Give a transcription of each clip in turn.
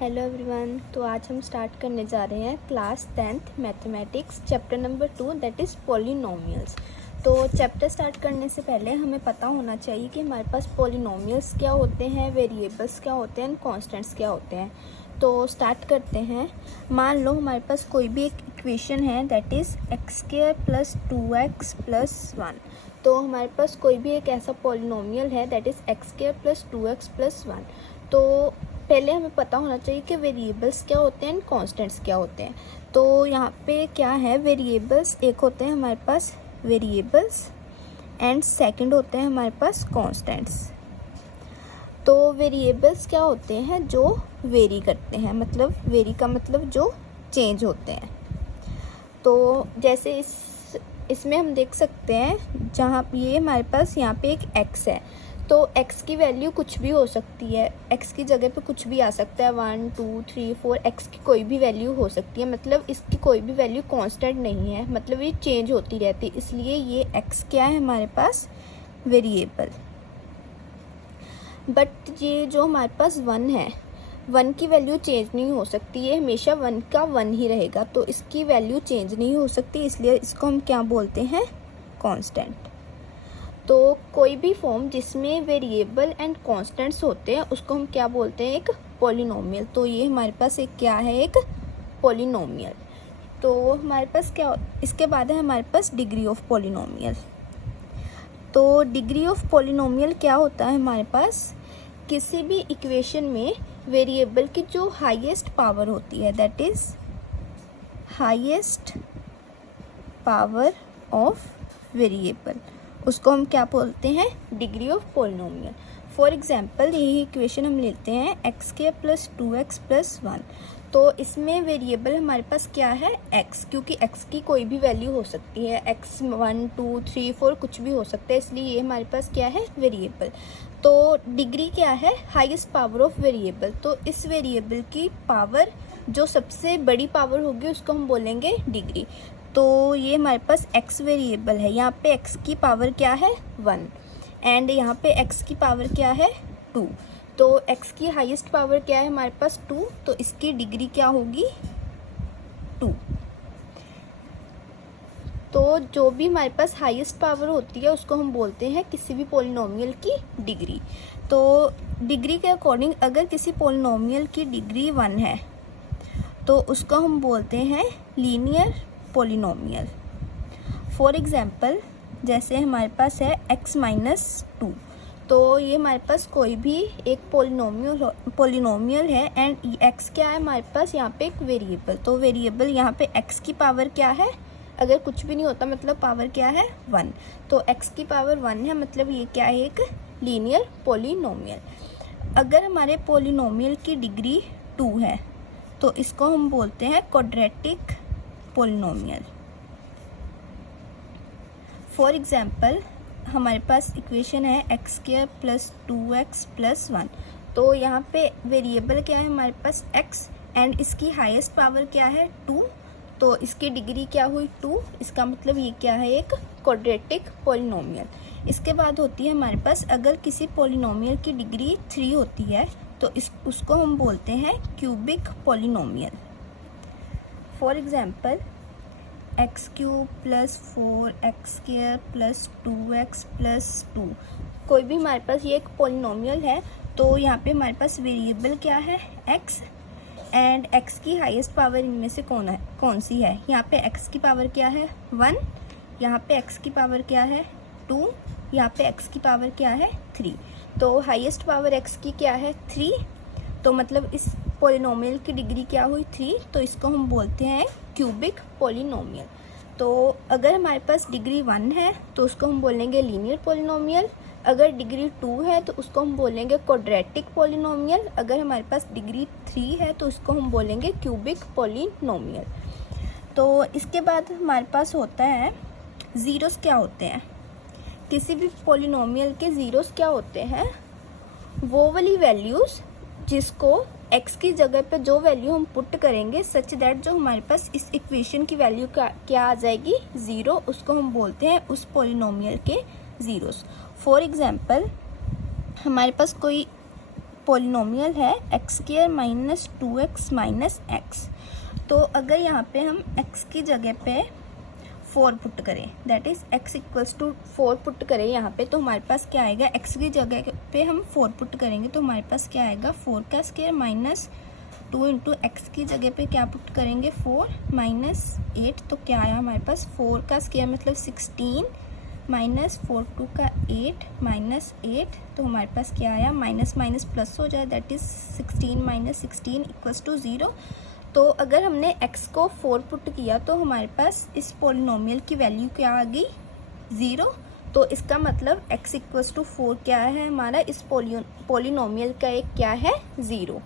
Hello everyone. तो आज हम स्टार्ट करने जा रहे हैं class 10th mathematics chapter number 2 that is polynomials. तो चैप्टर स्टार्ट करने से पहले हमें पता होना चाहिए कि हमारे पास पॉलिनोमियल्स क्या होते हैं, वेरिएबल्स क्या होते हैं, कांस्टेंट्स क्या होते हैं। तो स्टार्ट करते हैं। मान लो हमारे पास कोई भी एक इक्वेशन है दैट इज़ x² + 2x + 1। तो हमारे पास कोई भी एक ऐसा पॉलिनोमियल है दैट इज़ x² + 2x + 1। तो पहले हमें पता होना चाहिए कि वेरिएबल्स क्या होते हैं एंड कांस्टेंट्स क्या होते हैं। तो यहाँ पे क्या है, वेरिएबल्स एक होते हैं हमारे पास वेरिएबल्स एंड सेकंड होते हैं हमारे पास कांस्टेंट्स। तो वेरिएबल्स क्या होते हैं, जो वेरी करते हैं, मतलब वेरी का मतलब जो चेंज होते हैं। तो जैसे इसमें हम देख सकते हैं, जहाँ ये हमारे पास यहाँ पे एक x है, तो x की वैल्यू कुछ भी हो सकती है, x की जगह पे कुछ भी आ सकता है, 1 2 3 4 x की कोई भी वैल्यू हो सकती है। मतलब इसकी कोई भी वैल्यू कांस्टेंट नहीं है, मतलब ये चेंज होती रहती है, इसलिए ये x क्या है हमारे पास वेरिएबल। बट ये जो हमारे पास 1 है, 1 की वैल्यू चेंज नहीं हो सकती, ये हमेशा 1 का 1 ही रहेगा, तो इसकी वैल्यू चेंज नहीं हो सकती, इसलिए इसको हम क्या बोलते हैं, कांस्टेंट। तो कोई भी फॉर्म जिसमें वेरिएबल एंड कांस्टेंट्स होते हैं उसको हम क्या बोलते हैं, एक पॉलिनोमियल। तो ये हमारे पास एक क्या है, एक पॉलिनोमियल। तो हमारे पास क्या, इसके बाद है हमारे पास डिग्री ऑफ पॉलिनोमियल। तो डिग्री ऑफ पॉलिनोमियल क्या होता है, हमारे पास किसी भी इक्वेशन में वेरिएबल की जो हाईएस्ट पावर होती है that is highest power of variable, उसको हम क्या बोलते हैं, degree of polynomial. For example यही इक्वेशन हम लेते हैं x² + 2x + 1। तो इसमें वेरिएबल हमारे पास क्या है, x, क्योंकि x की कोई भी वैल्यू हो सकती है, x 1 2 3 4 कुछ भी हो सकता है, इसलिए ये हमारे पास क्या है, वेरिएबल। तो डिग्री क्या है, हाईएस्ट पावर ऑफ वेरिएबल। तो इस वेरिएबल की पावर जो सबसे बड़ी पावर होगी उसको हम बोलेंगे डिग्री। तो ये हमारे पास x वेरिएबल है, यहाँ पे x की पावर क्या है, 1, एंड यहाँ पे x की पावर क्या है, 2। तो x की हाईएस्ट पावर क्या है हमारे पास, 2, तो इसकी डिग्री क्या होगी, 2। तो जो भी हमारे पास हाईएस्ट पावर होती है उसको हम बोलते हैं किसी भी पॉलिनोमियल की डिग्री। तो डिग्री के अकॉर्डिंग अगर किसी पॉलिनोमियल की डिग्री 1 है तो उसको हम बोलते हैं लीनियर पॉलिनोमियल। फॉर एग्जांपल जैसे हमारे पास है x - 2, तो ये हमारे पास कोई भी एक पॉलिनोमियल है एंड x क्या है हमारे पास, यहाँ पे एक वेरिएबल। तो वेरिएबल यहाँ पे x की पावर क्या है, अगर कुछ भी नहीं होता मतलब पावर क्या है, 1। तो x की पावर 1 है, मतलब ये क्या है, एक लीनियर पॉलिनोमियल। अगर हमारे पॉलिनोमियल की डिग्री 2 है तो इसको हम बोलते हैं क्वाड्रेटिक पॉलिनोमियल। फॉर एग्जांपल हमारे पास इक्वेशन है x² + 2x + 1। तो यहाँ पे वेरिएबल क्या है हमारे पास, x, एंड इसकी हाईएस्ट पावर क्या है, 2। तो इसकी डिग्री क्या हुई, 2, इसका मतलब ये क्या है, एक क्वाड्रेटिक पॉलिनोमियल। इसके बाद होती है हमारे पास, अगर किसी पॉलिनोमियल की डिग्री 3 होती है तो उसको हम बोलते हैं cubic polynomial. For example x³ + 4x² + 2x + 2, कोई भी हमारे पास ये एक पॉलिनोमियल है। तो यहाँ पे हमारे पास वेरिएबल क्या है, x, एंड x की हाईएस्ट पावर इनमें से कौन सी है, यहाँ पे x की पावर क्या है, 1, यहाँ पे x की पावर क्या है, 2, यहाँ पे x की पावर क्या है, 3। तो हाईएस्ट पावर x की क्या है, 3, तो मतलब इस पॉलिनोमियल की डिग्री क्या हुई, 3। तो इसको हम बोलते हैं क्यूबिक पॉलिनोमियल। तो अगर हमारे पास डिग्री 1 है तो उसको हम बोलेंगे लीनियर पॉलिनोमियल, अगर डिग्री 2 है तो उसको हम बोलेंगे क्वाड्रेटिक पॉलिनोमियल, अगर हमारे पास डिग्री 3 है तो उसको हम बोलेंगे क्यूबिक पॉलिनोमियल। तो इसके बाद हमारे पास होता है ज़ीरोस। क्या होते हैं, किसी भी पॉलिनोमियल के ज़ीरोस क्या होते हैं, वो वाली वैल्यूज़ जिसको x की जगह पे जो वैल्यू हम पुट करेंगे सच दैट जो हमारे पास इस इक्वेशन की वैल्यू क्या आ जाएगी, 0, उसको हम बोलते हैं उस पॉलिनोमियल के ज़ीरोस। फॉर एग्जांपल हमारे पास कोई पॉलिनोमियल है x square minus 2x minus x. तो अगर यहाँ पे हम x की जगह पे 4 पुट करें, that is x equals to 4 put करें यहाँ पे, तो हमारे पास क्या आएगा, x की जगह पे हम 4 पुट करेंगे तो हमारे पास क्या आएगा 4 का स्क्वायर माइनस 2 इंटू एक्स की जगह पे क्या पुट करेंगे 4 माइनस 8, तो क्या आया हमारे पास 4 का स्क्वायर मतलब 16 माइनस 4 2 का 8 माइनस 8, तो हमारे पास क्या आया माइनस माइनस प्लस हो जाए, that is 16 minus 16 equals to 0। तो अगर हमने x को 4 पुट किया तो हमारे पास इस पॉलिनोमियल की वैल्यू क्या आ गई 0। तो इसका मतलब x इक्वल्स टू 4 क्या है हमारा, इस पॉलिनोमियल का एक क्या है 0।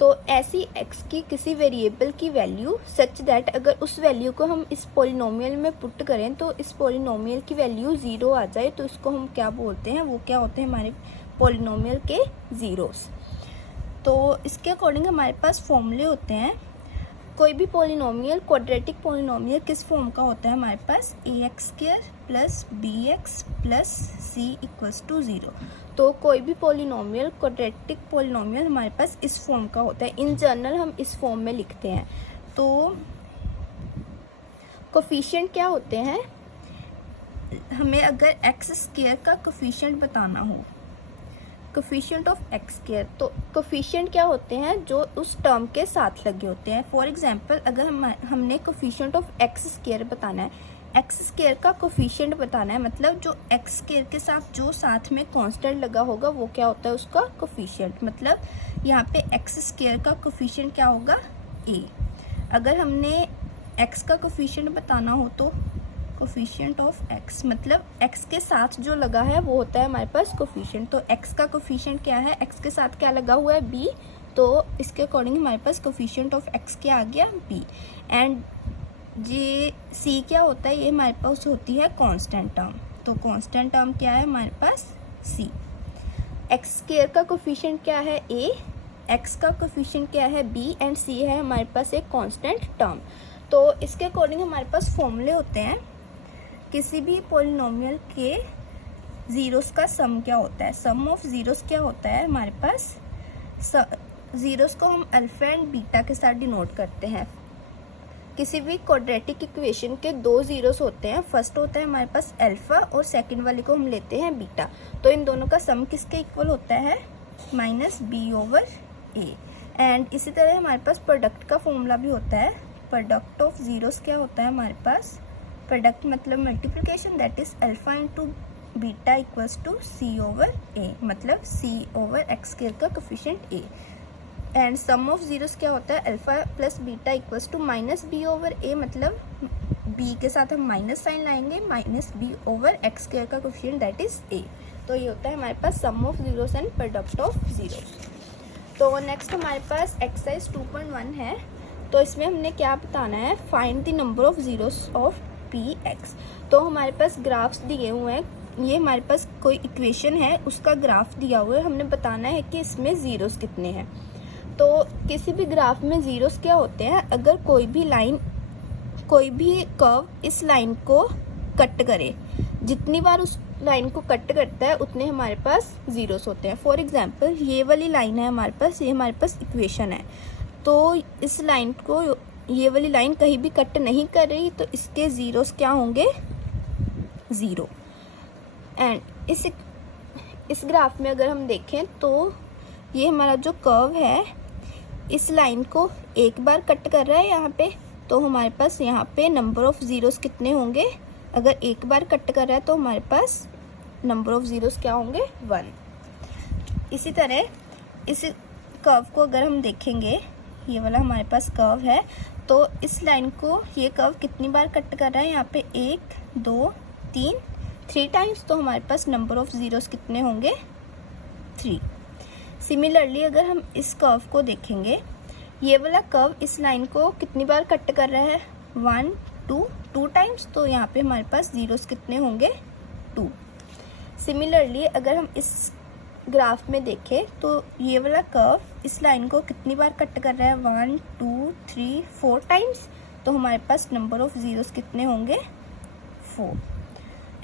तो ऐसी x की किसी वेरिएबल की वैल्यू सच दैट अगर उस वैल्यू को हम इस पॉलिनोमियल में पुट करें तो इस पॉलिनोमियल की वैल्यू 0 आ जाए, तो इसको हम क्या बोलते हैं, वो क्या होते हैं हमारे पॉलिनोमियल के ज़ीरोस। तो इसके अकॉर्डिंग हमारे पास फॉर्मूले होते हैं। कोई भी पॉलिनोमियल क्वाड्रेटिक पॉलिनोमियल किस फॉर्म का होता है हमारे पास, ax² plus bx plus c equals to 0। तो कोई भी पॉलिनोमियल क्वाड्रेटिक पॉलिनोमियल हमारे पास इस फॉर्म का होता है, इन जनरल हम इस फॉर्म में लिखते हैं। तो कोफिशिएंट क्या होते हैं, हमें अगर x² का कोफिशिएंट बताना हो, कोफिशिएंट ऑफ x², तो कोफिशिएंट क्या होते हैं जो उस टर्म के साथ लगे होते हैं। फॉर एग्जांपल अगर हमने कोफिशिएंट ऑफ x² बताना है, x² का कोफिशिएंट बताना है, मतलब जो x² के साथ जो साथ में कांस्टेंट लगा होगा वो क्या होता है उसका कोफिशिएंट। मतलब यहाँ पे x² का कोफिशिएंट क्या होगा a। अगर हमने x का कोफिशिएंट बताना हो तो कोफिशिएंट ऑफ x, मतलब x के साथ जो लगा है वो होता है हमारे पास कोफिशिएंट। तो x का कोफिशिएंट क्या है, x के साथ क्या लगा हुआ है b, तो इसके अकॉर्डिंग हमारे पास कोफिशिएंट ऑफ x क्या आ गया b। एंड ये c क्या होता है, ये हमारे पास होती है कांस्टेंट टर्म। तो कांस्टेंट टर्म क्या है हमारे पास c। x² का कोफिशिएंट क्या है a, x का कोफिशिएंट क्या है b एंड c है हमारे पास एक कांस्टेंट टर्म। तो इसके अकॉर्डिंग हमारे पास फॉर्मूले होते हैं। किसी भी पॉलिनोमियल के ज़ीरोस का सम क्या होता है, सम ऑफ ज़ीरोस क्या होता है हमारे पास, ज़ीरोस को हम अल्फ़ा एंड बीटा के साथ डिनोट करते हैं। किसी भी क्वाड्रेटिक इक्वेशन के 2 ज़ीरोस होते हैं, फर्स्ट होता है हमारे पास अल्फ़ा और सेकंड वाले को हम लेते हैं बीटा। तो इन दोनों का सम किसके इक्वल होता है माइनस b/a। एंड इसी तरह हमारे पास प्रोडक्ट का फॉर्मूला भी होता है। प्रोडक्ट ऑफ ज़ीरोस क्या होता है हमारे पास, प्रोडक्ट मतलब multiplication, that is alpha into beta equals to c/a, मतलब c/x² का coefficient a। And sum of zeros क्या होता है, alpha plus beta equals to minus b/a, मतलब b के साथ हम माइनस साइन लाएंगे, माइनस b/x² का कोफिशिएंट दैट इज़ a। तो ये होता है हमारे पास sum of zeros and product of zeros. तो नेक्स्ट हमारे पास एक्सरसाइज 2.1 है। तो इसमें हमने क्या बताना है, find the number of zeros of px। तो हमारे पास ग्राफ्स दिए हुए हैं, ये हमारे पास कोई इक्वेशन है उसका ग्राफ दिया हुआ है, हमने बताना है कि इसमें ज़ीरोस कितने हैं। तो किसी भी ग्राफ में ज़ीरोस क्या होते हैं, अगर कोई भी कर्व इस लाइन को कट करे, जितनी बार उस लाइन को कट करता है उतने हमारे पास ज़ीरोस होते हैं। फॉर एग्जांपल ये वाली लाइन है हमारे पास, ये हमारे पास इक्वेशन है, तो इस लाइन को ये वाली लाइन कहीं भी कट नहीं कर रही, तो इसके ज़ीरोस क्या होंगे 0। एंड इस ग्राफ में अगर हम देखें तो ये हमारा जो कर्व है इस लाइन को एक बार कट कर रहा है यहाँ पे, तो हमारे पास यहाँ पे नंबर ऑफ़ ज़ीरोस कितने होंगे, अगर एक बार कट कर रहा है तो हमारे पास नंबर ऑफ़ ज़ीरोस क्या होंगे 1। इसी तरह इस कर्व को अगर हम देखेंगे, ये वाला हमारे पास कर्व है, तो इस लाइन को ये कर्व कितनी बार कट कर रहा है, यहाँ पे 1 2 3 टाइम्स, तो हमारे पास नंबर ऑफ़ ज़ीरोस कितने होंगे 3। सिमिलरली अगर हम इस कर्व को देखेंगे, ये वाला कर्व इस लाइन को कितनी बार कट कर रहा है 1 2 टाइम्स, तो यहाँ पे हमारे पास ज़ीरोस कितने होंगे 2। सिमिलरली अगर हम इस ग्राफ में देखें तो ये वाला कर्व इस लाइन को कितनी बार कट कर रहा है 1 2 3 4 टाइम्स, तो हमारे पास नंबर ऑफ़ ज़ीरोस कितने होंगे 4।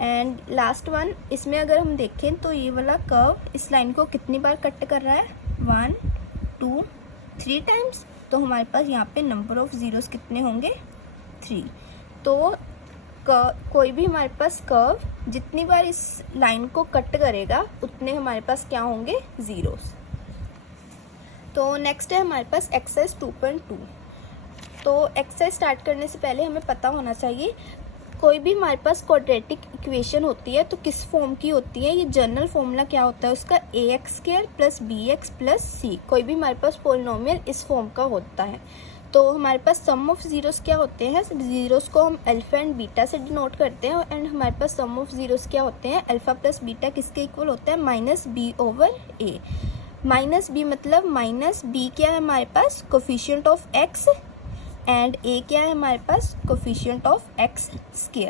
एंड लास्ट वन, इसमें अगर हम देखें तो ये वाला कर्व इस लाइन को कितनी बार कट कर रहा है 1 2 3 टाइम्स, तो हमारे पास यहाँ पे नंबर ऑफ ज़ीरोस कितने होंगे 3। तो कोई भी हमारे पास कर्व जितनी बार इस लाइन को कट करेगा उतने हमारे पास क्या होंगे ज़ीरोस। तो नेक्स्ट है हमारे पास एक्सरसाइज 2.2। तो एक्सरसाइज स्टार्ट करने से पहले हमें पता होना चाहिए कोई भी हमारे पास क्वाड्रेटिक इक्वेशन होती है तो किस फॉर्म की होती है। ये जनरल फॉर्मूला क्या होता है उसका, ax² + bx + c। कोई भी हमारे पास पोलिनोमियल इस फॉर्म का होता है। तो हमारे पास सम ऑफ ज़ीरोस क्या होते हैं, ज़ीरोस को हम अल्फ़ा एंड बीटा से डिनोट करते हैं। एंड हमारे पास सम ऑफ ज़ीरोस क्या होते हैं, अल्फ़ा + बीटा किसके इक्वल होता है, -b/a। -b मतलब -b क्या है हमारे पास, coefficient of x, and a क्या है हमारे पास, कोफिशिएंट ऑफ x²।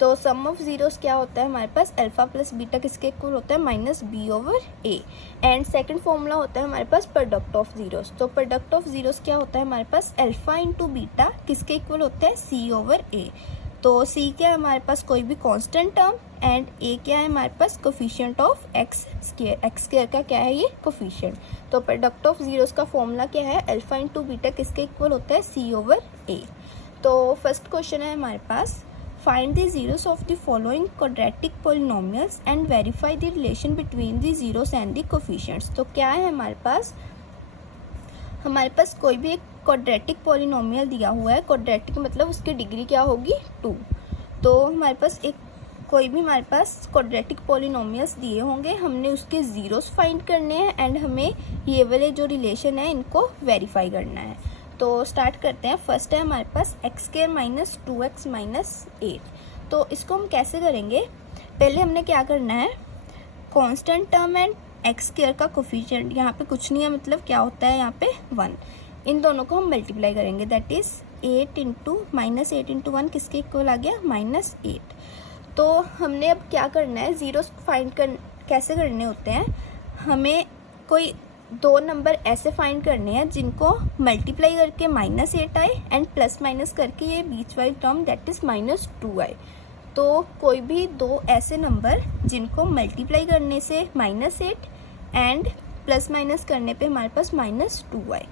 तो सम ऑफ ज़ीरोस क्या होता है हमारे पास, अल्फ़ा + बीटा किसके इक्वल होता है, -b/a। एंड सेकंड फॉर्मूला होता है हमारे पास प्रोडक्ट ऑफ ज़ीरोस। तो प्रोडक्ट ऑफ ज़ीरोस क्या होता है हमारे पास, अल्फ़ा × बीटा किसके इक्वल होता है, c/a। तो c क्या है हमारे पास, कोई भी कांस्टेंट टर्म, एंड a क्या है हमारे पास, कोफिशिएंट ऑफ x²। x² का क्या है ये, कोफिशिएंट। तो प्रोडक्ट ऑफ ज़ीरोस का फॉर्मूला क्या है, अल्फ़ा × बीटा किसके इक्वल होता है, c/a। तो फर्स्ट क्वेश्चन है हमारे पास, find the zeros of the following quadratic polynomials and verify the relation between the zeros and the coefficients. तो क्या है हमारे पास कोई भी एक क्वाड्रेटिक पॉलिनोमियल दिया हुआ है। क्वाड्रेटिक मतलब उसकी डिग्री क्या होगी, 2। तो हमारे पास कोई भी हमारे पास क्वाड्रेटिक पॉलिनोमियल्स दिए होंगे, हमने उसके ज़ीरोस फाइंड करने हैं एंड हमें ये वाले जो रिलेशन है इनको वेरीफाई करना है। तो स्टार्ट करते हैं। फर्स्ट है हमारे पास x² - 2x - 8। तो इसको हम कैसे करेंगे, पहले हमने क्या करना है, कांस्टेंट टर्म एंड x² का कोफिशिएंट, यहाँ पे कुछ नहीं है मतलब क्या होता है यहाँ पे 1, इन दोनों को हम मल्टीप्लाई करेंगे। दैट इज़ 8 × -8 × 1 किसके इक्वल आ गया, -8। तो हमने अब क्या करना है, ज़ीरोस फाइंड कैसे करने होते हैं, हमें कोई दो नंबर ऐसे फाइंड करने हैं जिनको मल्टीप्लाई करके -8 आए एंड प्लस माइनस करके ये बीच वाली टर्म दैट इज़ -2 आए। तो कोई भी दो ऐसे नंबर जिनको मल्टीप्लाई करने से -8 एंड प्लस माइनस करने पे हमारे पास -2 आए।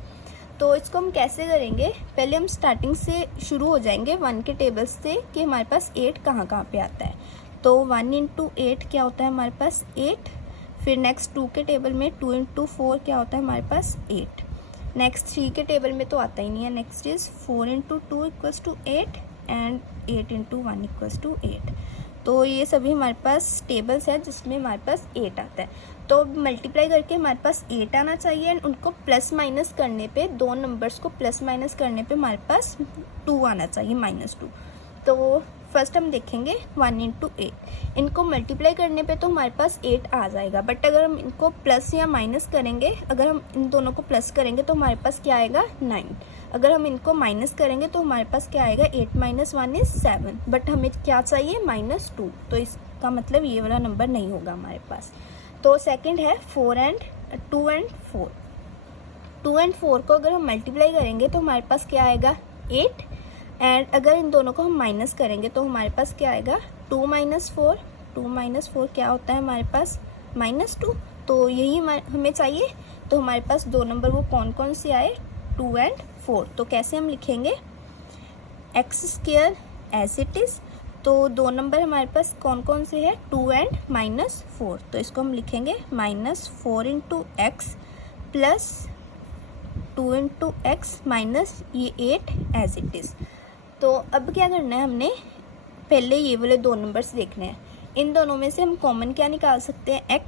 तो इसको हम कैसे करेंगे, पहले हम स्टार्टिंग से शुरू हो जाएंगे 1 के टेबल्स से कि हमारे पास 8 कहाँ पे आता है। तो 1 × 8 क्या होता है हमारे पास 8। फिर नेक्स्ट 2 के टेबल में 2 × 4 क्या होता है हमारे पास 8। नेक्स्ट 3 के टेबल में तो आता ही नहीं है। Next is 4 × 2 = 8 and 8 × 1 = 8। तो ये सभी हमारे पास टेबल्स हैं जिसमें हमारे पास 8 आता है। तो मल्टीप्लाई करके हमारे पास 8 आना चाहिए एंड उनको प्लस माइनस करने पे, दो नंबर्स को प्लस माइनस करने पे हमारे पास 2 आना चाहिए, -2। तो फर्स्ट हम देखेंगे 1 × 8, इनको मल्टीप्लाई करने पे तो हमारे पास 8 आ जाएगा, बट अगर हम इनको प्लस या माइनस करेंगे, अगर हम इन दोनों को प्लस करेंगे तो हमारे पास क्या आएगा 9। अगर हम इनको माइनस करेंगे तो हमारे पास क्या आएगा 8 - 1 = 7, बट हमें क्या चाहिए -2। तो इसका मतलब ये वाला नंबर नहीं होगा हमारे पास। तो सेकंड है 2 and 4। 2 and 4 को अगर हम मल्टीप्लाई करेंगे तो हमारे पास क्या आएगा 8, एंड अगर इन दोनों को हम माइनस करेंगे तो हमारे पास क्या आएगा 2 - 4। 2 - 4 क्या होता है हमारे पास -2। तो यही हमें चाहिए। तो हमारे पास दो नंबर वो कौन कौन से आए, 2 and 4। तो कैसे हम लिखेंगे, x² एज इट इज़। तो दो नंबर हमारे पास कौन कौन से हैं, 2 and -4। तो इसको हम लिखेंगे -4 × x प्लस 2 × x माइनस ये 8 एज इट इज़। तो अब क्या करना है, हमने पहले ये वाले दो नंबर्स देखने हैं। इन दोनों में से हम कॉमन क्या निकाल सकते हैं,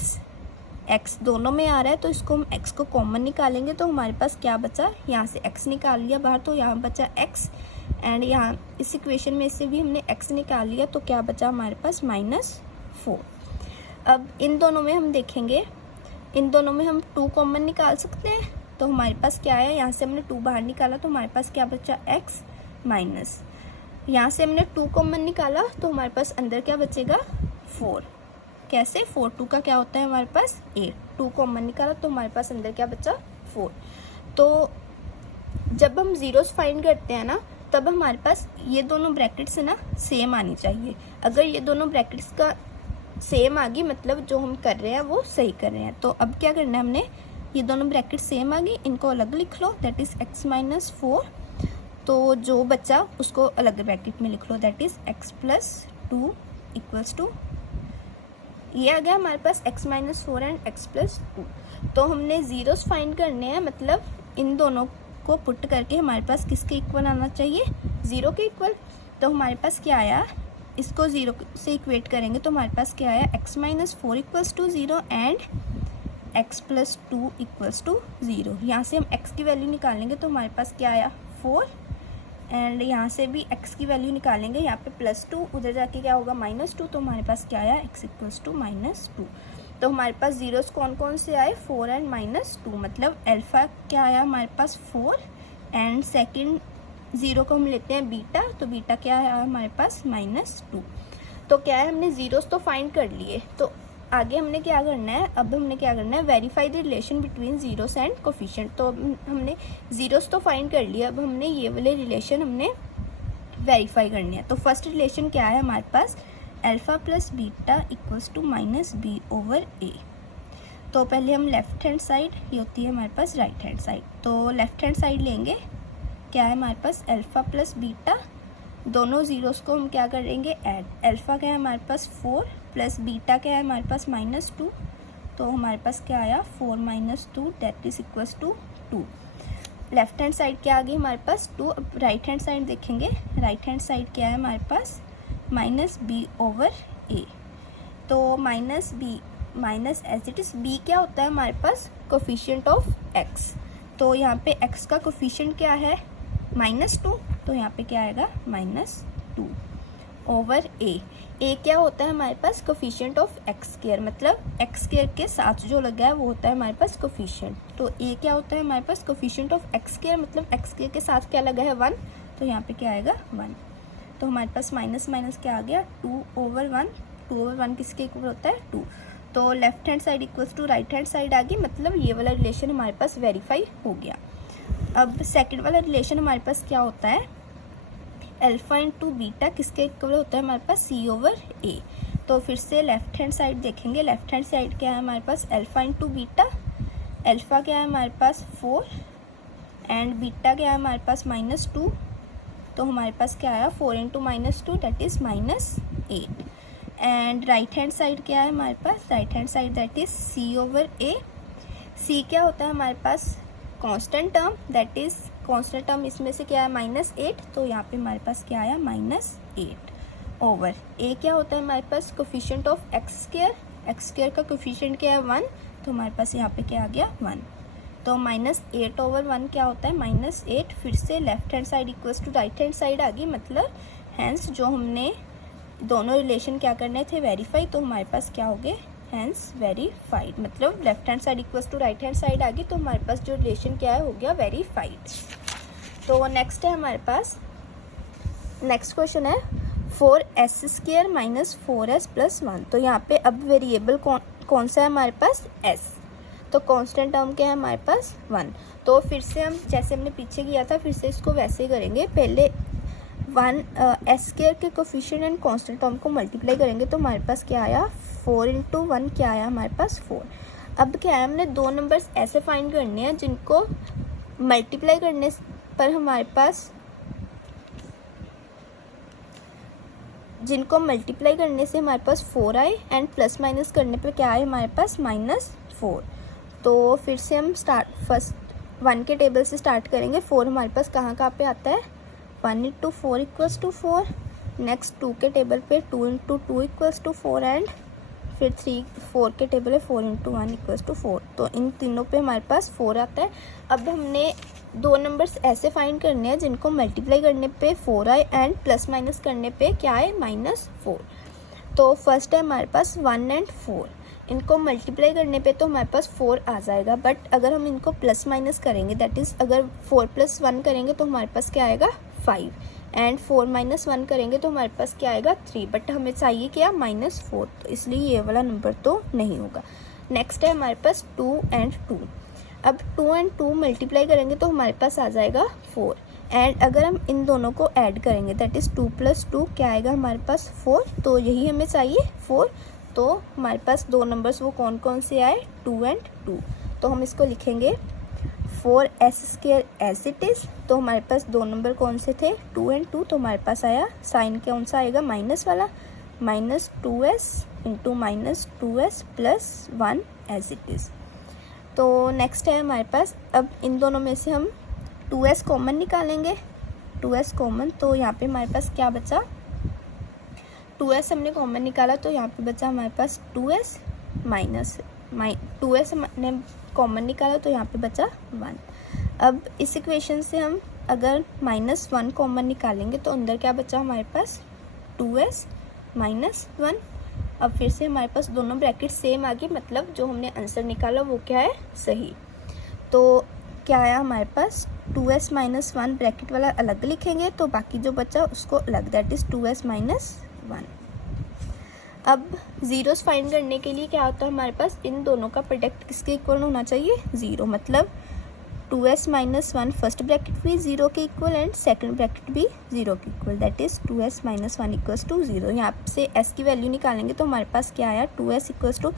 x दोनों में आ रहा है तो इसको हम x को कॉमन निकालेंगे। तो हमारे पास क्या बचा, यहाँ से x निकाल लिया बाहर तो यहाँ बचा x, एंड यहाँ इस इक्वेशन में से भी हमने x निकाल लिया तो क्या बचा हमारे पास -4। अब इन दोनों में हम देखेंगे, इन दोनों में हम 2 कॉमन निकाल सकते हैं। तो हमारे पास क्या है, यहाँ से हमने 2 बाहर निकाला तो हमारे पास क्या बचा x माइनस, यहाँ से हमने 2 कॉमन निकाला तो हमारे पास अंदर क्या बचेगा 4। कैसे, 4 2 का क्या होता है हमारे पास 8। 2 कॉमन निकाला तो हमारे पास अंदर क्या बचा 4। तो जब हम ज़ीरोस फाइंड करते हैं ना, तब हमारे पास ये दोनों ब्रैकेट्स है ना सेम आनी चाहिए। अगर ये दोनों ब्रैकेट्स का सेम आ गई मतलब जो हम कर रहे हैं वो सही कर रहे हैं। तो अब क्या करना है, हमने ये दोनों ब्रैकेट सेम आ गई, इनको अलग लिख लो, दैट इज़ x माइनस 4। तो जो बचा उसको अलग ब्रैकेट में लिख लो, that is x plus 2 equals to, ये आ गया हमारे पास x minus 4 and x plus 2। तो हमने ज़ीरोस फाइंड करने हैं, मतलब इन दोनों को पुट करके हमारे पास किसके इक्वल आना चाहिए, 0 के इक्वल। तो हमारे पास क्या आया, इसको 0 से इक्वेट करेंगे तो हमारे पास क्या आया, x minus 4 equals to 0 and x plus 2 equals to 0। यहाँ से हम x की वैल्यू निकालेंगे तो हमारे पास क्या आया 4, एंड यहाँ से भी x की वैल्यू निकालेंगे, यहाँ पे प्लस 2, उधर जाके क्या होगा माइनस 2, तो हमारे पास क्या आया x इक्वल्स टू माइनस 2। तो हमारे पास ज़ीरोस कौन कौन से आए, 4 एंड माइनस 2, मतलब अल्फ़ा क्या आया हमारे पास 4 एंड सेकंड ज़ीरो को हम लेते हैं बीटा, तो बीटा क्या आया हमारे पास माइनस 2। तो क्या है, हमने ज़ीरोस तो फाइंड कर लिए, तो आगे हमने क्या करना है, अब हमने क्या करना है, verify the relation between zeros and coefficient. तो हमने ज़ीरोस तो फाइंड कर लिया, अब हमने ये वाले रिलेशन हमने वेरीफाई करनी है। तो फर्स्ट रिलेशन क्या है हमारे पास, alpha plus beta equals to minus B over ए। तो पहले हम लेफ़्ट हैंड साइड, ये होती है हमारे पास राइट हैंड साइड, तो लेफ़्ट हैंड साइड लेंगे, क्या है हमारे पास अल्फ़ा प्लस बीटा, दोनों ज़ीरोस को हम क्या करेंगे ऐड, अल्फ़ा क्या है हमारे पास 4 प्लस बीटा क्या है हमारे पास माइनस 2, तो हमारे पास क्या आया 4 minus 2 that is equals to 2। Left hand side क्या आ गई हमारे पास 2। अब राइट हैंड साइड देखेंगे, राइट हैंड साइड क्या है हमारे पास माइनस बी ओवर ए। तो minus B minus as it is, B क्या होता है हमारे पास कोफिशिएंट ऑफ एक्स, तो यहाँ पे एक्स का कोफिशिएंट क्या है -2, तो यहाँ पे क्या आएगा -2 ओवर ए। ए क्या होता है हमारे पास कोफिशिएंट ऑफ एक्स स्क्वायर, मतलब एक्स स्क्वायर के साथ जो लगा है वो होता है हमारे पास कोफिशिएंट। तो ए क्या होता है हमारे पास कोफिशिएंट ऑफ एक्स स्क्वायर, मतलब एक्स स्क्वायर के साथ क्या लगा है 1, तो यहाँ पे क्या आएगा 1। तो हमारे पास माइनस माइनस क्या आ गया 2 ओवर 1, 2 ओवर 1 किसके इक्वल होता है 2। तो left hand side equals to right hand side आ गई, मतलब ये वाला रिलेशन हमारे पास वेरीफाई हो गया। अब सेकंड वाला रिलेशन हमारे पास क्या होता है, अल्फ़ा इंटू बीटा किसके इक्वल होता है हमारे पास सी ओवर ए। तो फिर से लेफ्ट हैंड साइड देखेंगे, लेफ्ट हैंड साइड क्या है हमारे पास अल्फ़ा इंटू बीटा, अल्फ़ा क्या है हमारे पास 4 एंड बीटा क्या है हमारे पास -2, तो हमारे पास क्या आया 4 into -2 that is -8। And right hand side क्या है हमारे पास, right hand side that is C over A. C क्या होता है हमारे पास constant term, that is constant term इसमें से क्या है -8, तो यहाँ पे हमारे पास क्या आया -8 ओवर ए। क्या होता है हमारे पास coefficient of x square, x square का कोफिशिएंट क्या है 1, तो हमारे पास यहाँ पे क्या आ गया 1। तो -8 ओवर 1 क्या होता है -8। फिर से left hand side equals to right hand side आ गई, मतलब हैंस जो हमने दोनों रिलेशन क्या करने थे वेरीफाई, तो हमारे पास क्या हो गए हैंस वेरीफाइड, मतलब left hand side equals to right hand side आ गई, तो हमारे पास जो रिलेशन क्या है हो गया वेरीफाइड। तो नेक्स्ट है हमारे पास, नेक्स्ट क्वेश्चन है 4s² माइनस 4s प्लस 1। तो यहाँ पे अब वेरिएबल कौन सा है हमारे पास s, तो कांस्टेंट टर्म क्या है हमारे पास 1। तो फिर से हम जैसे हमने पीछे किया था फिर से इसको वैसे ही करेंगे, पहले 1s² के कोफिशिएंट एंड कांस्टेंट टर्म को मल्टीप्लाई करेंगे, तो हमारे पास क्या आया 4 इंटू 1 क्या आया हमारे पास 4। अब क्या है, हमने दो नंबर्स ऐसे फाइंड करने हैं जिनको मल्टीप्लाई करने पर हमारे पास, जिनको मल्टीप्लाई करने से हमारे पास 4 आए एंड प्लस माइनस करने पर क्या आए हमारे पास -4। तो फिर से हम फर्स्ट 1 के टेबल से स्टार्ट करेंगे। 4 हमारे पास कहाँ पे आता है, 1 इंटू 4 इक्वल्स टू 4। नेक्स्ट 2 के टेबल पे 2 इंटू 2 इक्वल्स टू 4 एंड फिर 4 के टेबल है 4 इंटू 1 इक्वल्स टू 4। तो इन तीनों पे हमारे पास 4 आता है। अब हमने दो नंबर्स ऐसे फाइंड करने हैं जिनको मल्टीप्लाई करने पे 4 आए एंड प्लस माइनस करने पे क्या आए -4। तो फर्स्ट है हमारे पास 1 एंड 4, इनको मल्टीप्लाई करने पे तो हमारे पास 4 आ जाएगा, बट अगर हम इनको प्लस माइनस करेंगे दैट इज़ अगर 4 + 1 करेंगे तो हमारे पास क्या आएगा 5 एंड 4 - 1 करेंगे तो हमारे पास क्या आएगा 3, बट हमें चाहिए क्या -4, तो इसलिए ये वाला नंबर तो नहीं होगा। नेक्स्ट है हमारे पास 2 एंड 2। अब 2 एंड 2 मल्टीप्लाई करेंगे तो हमारे पास आ जाएगा 4 एंड अगर हम इन दोनों को ऐड करेंगे दैट इज़ 2 + 2 क्या आएगा हमारे पास 4, तो यही हमें चाहिए 4। तो हमारे पास दो नंबर्स वो कौन कौन से आए 2 एंड 2। तो हम इसको लिखेंगे 4s² एज इट इज़। तो हमारे पास दो नंबर कौन से थे, 2 और 2, तो हमारे पास आया साइन कौन सा आएगा, माइनस वाला, -2s into -2s plus 1 as it is. तो नेक्स्ट है हमारे पास, अब इन दोनों में से हम 2s कॉमन निकालेंगे, 2s कॉमन, तो यहाँ पे हमारे पास क्या बचा, 2s हमने कॉमन निकाला तो यहाँ पे बचा हमारे पास 2s माइनस 2s हमने कॉमन निकाला तो यहाँ पे बचा 1। अब इस इक्वेशन से हम अगर -1 कॉमन निकालेंगे तो अंदर क्या बचा हमारे पास, 2s -1। अब फिर से हमारे पास दोनों ब्रैकेट सेम आ गई, मतलब जो हमने आंसर निकाला वो क्या है, सही। तो क्या आया हमारे पास, 2s -1 ब्रैकेट वाला अलग लिखेंगे तो बाकी जो बचा उसको अलग, दैट इज़ 2s -1। अब ज़ीरोस फाइंड करने के लिए क्या होता है हमारे पास, इन दोनों का प्रोडक्ट किसके इक्वल होना चाहिए, 0, मतलब 2s -1 फर्स्ट ब्रैकेट भी 0 के इक्वल एंड सेकंड ब्रैकेट भी 0 के equal, that is 2s -1 equals to 0। यहाँ से s की वैल्यू निकालेंगे तो हमारे पास क्या आया, 2s इक्वल्स टू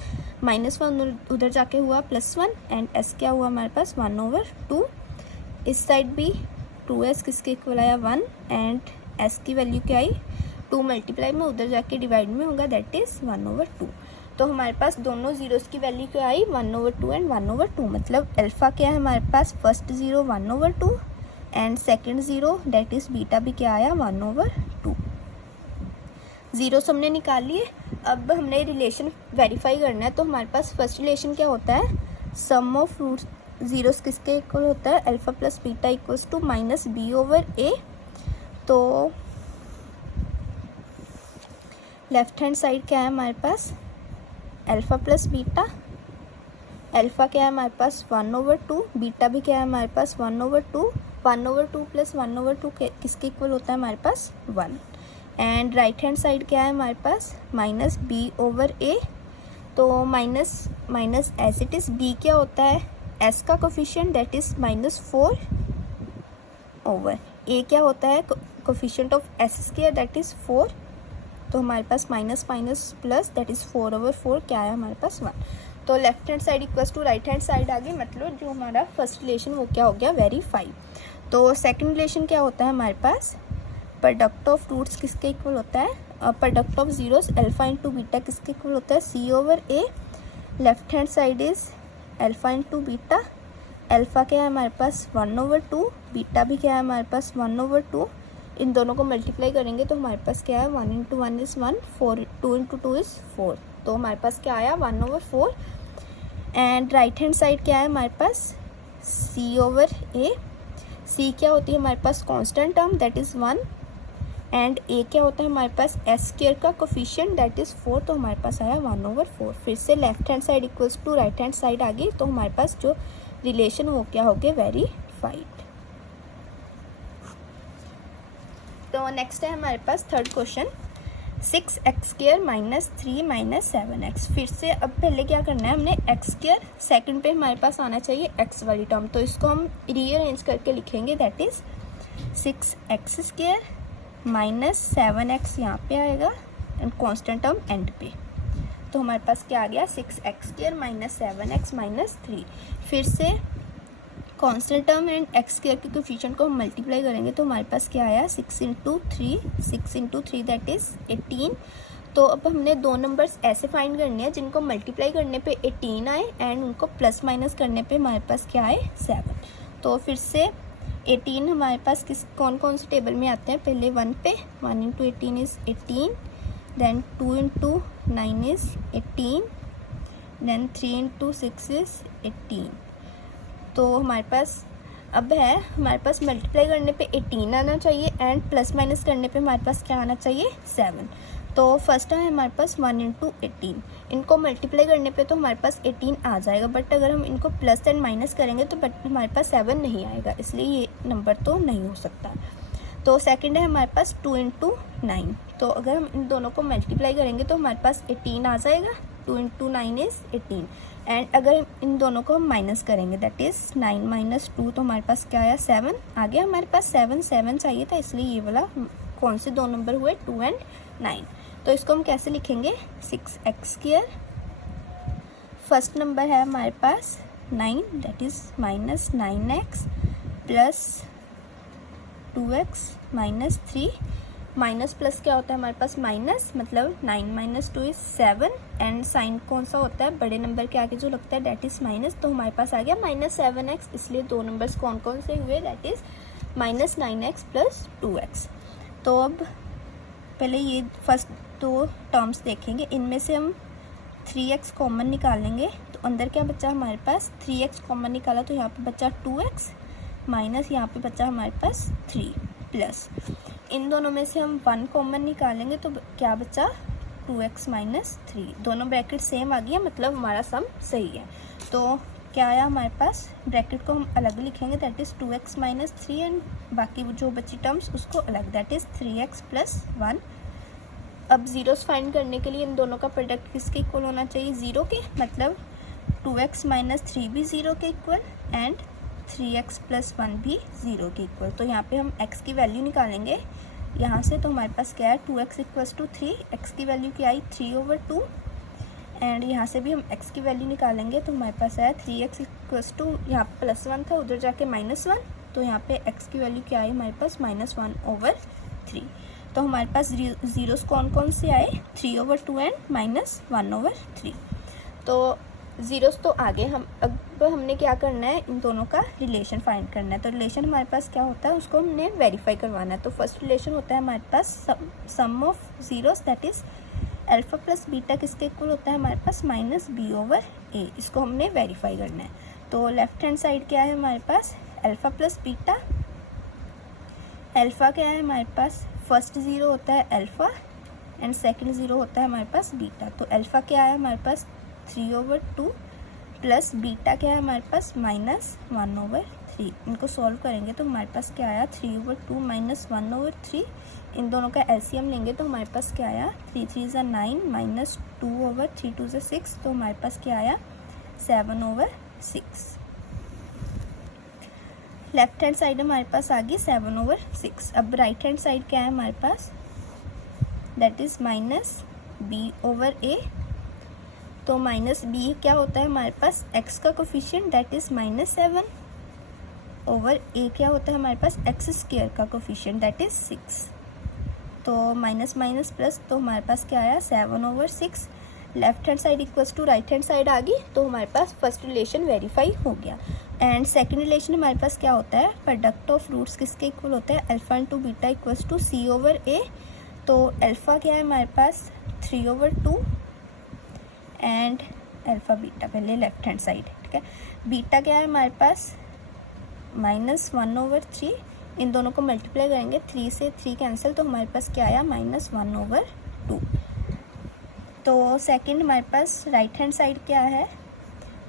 -1 उधर जाके हुआ +1 एंड s क्या हुआ हमारे पास 1/2। इस साइड भी 2s किसके इक्वल आया 1 एंड s की वैल्यू क्या आई 2 मल्टीप्लाई में उधर जाके डिवाइड में होगा, दैट इज़ 1/2। तो हमारे पास दोनों ज़ीरोज़ की वैल्यू क्या आई 1/2 एंड 1/2, मतलब अल्फ़ा क्या है हमारे पास, first zero 1/2 and second zero that is beta भी क्या आया 1/2। ज़ीरोस हमने निकाल लिए। अब हमने रिलेशन वेरीफाई करना है, तो हमारे पास फर्स्ट रिलेशन क्या होता है, सम ऑफ रूट ज़ीरोस किसके इक्वल होता है, alpha plus beta equals to -b/a। तो लेफ्ट हैंड साइड क्या है हमारे पास, अल्फ़ा प्लस बीटा, अल्फ़ा क्या है हमारे पास 1/2, बीटा भी क्या है हमारे पास 1/2, 1/2 प्लस 1/2 किसके इक्वल होता है हमारे पास 1। एंड राइट हैंड साइड क्या है हमारे पास -b/a। तो minus as it is, b क्या होता है s का coefficient that is -4 over a क्या होता है coefficient of s² that is 4। तो हमारे पास माइनस प्लस दैट इज़ 4/4 क्या है हमारे पास 1। तो left hand side equals to right hand side आ गई, मतलब जो हमारा फर्स्ट रिलेशन वो क्या हो गया, वेरीफाई। तो सेकंड रिलेशन क्या होता है हमारे पास, प्रोडक्ट ऑफ रूट्स किसके इक्वल होता है, product of zeros alpha into beta किसके इक्वल होता है, c/a। Left hand side is alpha into beta, alpha क्या है हमारे पास 1/2, बीटा भी क्या है हमारे पास 1/2। इन दोनों को मल्टीप्लाई करेंगे तो हमारे पास क्या है 1 × 1 इज़ 1, 2 × 2 इज़ 4। तो हमारे पास क्या आया 1/4। एंड राइट हैंड साइड क्या है हमारे पास c/a। c क्या होती है हमारे पास constant term that is 1 and a क्या होता है हमारे पास s² का कोफिशिएंट दैट इज़ 4। तो हमारे पास आया 1/4। फिर से left hand side equals to right hand side आ गई, तो हमारे पास जो रिलेशन वो क्या हो गया, वेरीफाइड। तो नेक्स्ट है हमारे पास थर्ड क्वेश्चन, 6x² -3 7x। फिर से अब पहले क्या करना है, हमने x² सेकंड पे हमारे पास आना चाहिए x वाली टर्म, तो इसको हम रीअरेंज करके लिखेंगे दैट इज़ 6x² -7x यहाँ पे आएगा एंड कॉन्स्टेंट टर्म एंड पे। तो हमारे पास क्या आ गया 6x² -7x -3। फिर से कांस्टेंट टर्म एंड x² के कोफिशिएंट को हम मल्टीप्लाई करेंगे तो हमारे पास क्या आया 6 × 3 दैट इज़ 18। तो अब हमने दो नंबर्स ऐसे फाइंड करने हैं जिनको मल्टीप्लाई करने पे 18 आए एंड उनको प्लस माइनस करने पे हमारे पास क्या आए 7। तो फिर से 18 हमारे पास कौन कौन से टेबल में आते हैं, पहले 1 पे 1 × 18 is 18, then 2 × 9 is 18, then 3 × 6 is 18। तो हमारे पास अब है हमारे पास मल्टीप्लाई करने पे 18 आना चाहिए एंड प्लस माइनस करने पे हमारे पास क्या आना चाहिए 7। तो फर्स्ट है हमारे पास 1 × 18, इनको मल्टीप्लाई करने पे तो हमारे पास 18 आ जाएगा, बट अगर हम इनको प्लस एंड माइनस करेंगे तो बट हमारे पास 7 नहीं आएगा, इसलिए ये नंबर तो नहीं हो सकता। तो सेकंड है हमारे पास 2 × 9, तो अगर हम इन दोनों को मल्टीप्लाई करेंगे तो हमारे पास 18 आ जाएगा, 2 × 9 इज़ 18। एंड अगर इन दोनों को हम माइनस करेंगे दैट इज़ 9 - 2, तो हमारे पास क्या आया 7 आ गया। हमारे पास 7 चाहिए था, इसलिए ये वाला कौन से दो नंबर हुए 2 और 9। तो इसको हम कैसे लिखेंगे 6x², फर्स्ट नंबर है हमारे पास 9 that is minus 9x plus 2x minus 3, minus plus क्या होता है हमारे पास माइनस, मतलब 9 माइनस 2 इज़ 7 एंड साइन कौन सा होता है बड़े नंबर के आगे जो लगता है दैट इज़ माइनस, तो हमारे पास आ गया माइनस 7x, इसलिए दो नंबर्स कौन कौन से हुए that is minus 9x plus 2x। तो अब पहले ये फर्स्ट दो टर्म्स देखेंगे, इनमें से हम 3x कॉमन निकालेंगे तो अंदर क्या बचा हमारे पास 3x कॉमन निकाला तो यहाँ पे बचा 2x माइनस यहाँ पे बचा हमारे पास 3 प्लस इन दोनों में से हम 1 कॉमन निकालेंगे तो क्या बचा 2x माइनस 3, दोनों ब्रैकेट सेम आ गया मतलब हमारा सम सही है। तो क्या आया हमारे पास, ब्रैकेट को हम अलग लिखेंगे that is 2x minus 3 and बाकी जो बची टर्म्स उसको अलग दैट इज़ 3x प्लस 1। अब ज़ीरोस फाइंड करने के लिए इन दोनों का प्रोडक्ट किसके इक्वल होना चाहिए, ज़ीरो के, मतलब 2x माइनस 3 भी ज़ीरो के इक्वल एंड 3x प्लस 1 भी ज़ीरो के इक्वल। तो यहाँ पे हम x की वैल्यू निकालेंगे यहाँ से, तो हमारे पास क्या है 2x इक्वल्स टू 3, x की वैल्यू क्या आई 3/2 एंड यहाँ से भी हम x की वैल्यू निकालेंगे तो हमारे पास आया 3x इक्वल्स टू, यहाँ पर प्लस 1 था उधर जाके -1, तो यहाँ पे x की वैल्यू क्या आई हमारे पास -1/3। तो हमारे पास ज़ीरोस कौन कौन से आए 3/2 एंड -1/3। तो ज़ीरोस तो आगे हम अब हमने क्या करना है इन दोनों का रिलेशन फाइंड करना है। तो रिलेशन हमारे पास क्या होता है उसको हमने वेरीफाई करवाना है। तो फर्स्ट रिलेशन होता है हमारे पास sum of zeros that is alpha plus beta किसके इक्वल होता है हमारे पास -b/a, इसको हमने वेरीफाई करना है। तो लेफ्ट हैंड साइड क्या है हमारे पास अल्फ़ा प्लस बीटा, अल्फ़ा क्या है हमारे पास फर्स्ट ज़ीरो होता है अल्फ़ा एंड सेकंड ज़ीरो होता है हमारे पास बीटा। तो अल्फ़ा क्या है हमारे पास 3/2 प्लस बीटा क्या है हमारे पास -1/3। इनको सॉल्व करेंगे तो हमारे पास क्या आया 3/2 -1/3, इन दोनों का एलसीएम लेंगे तो हमारे पास क्या आया 3 3 ज़ा 9 माइनस 2/3 2 ज़ा 6, तो हमारे पास क्या आया 7/6। लेफ्ट हैंड साइड हमारे पास आ गई 7/6। अब राइट हैंड साइड क्या है हमारे पास दैट इज़ -b/a। तो -b क्या होता है हमारे पास x का coefficient that is -7 over a क्या होता है हमारे पास x स्क्वायर का कोफिशिएंट दैट इज़ 6। तो माइनस माइनस प्लस, तो हमारे पास क्या आया 7/6। Left hand side equals to right hand side आ गई तो हमारे पास फर्स्ट रिलेशन वेरीफाई हो गया। एंड सेकंड रिलेशन हमारे पास क्या होता है प्रोडक्ट ऑफ रूट्स किसके इक्वल होता है alpha into beta equals to c/a। तो अल्फ़ा क्या है हमारे पास 3/2 एंड अल्फ़ा बीटा पहले लेफ्ट हैंड साइड, ठीक है। बीटा क्या है हमारे पास -1/3, इन दोनों को मल्टीप्लाई करेंगे 3 से 3 कैंसिल तो हमारे पास क्या आया -1/2। तो सेकंड हमारे पास राइट हैंड साइड क्या है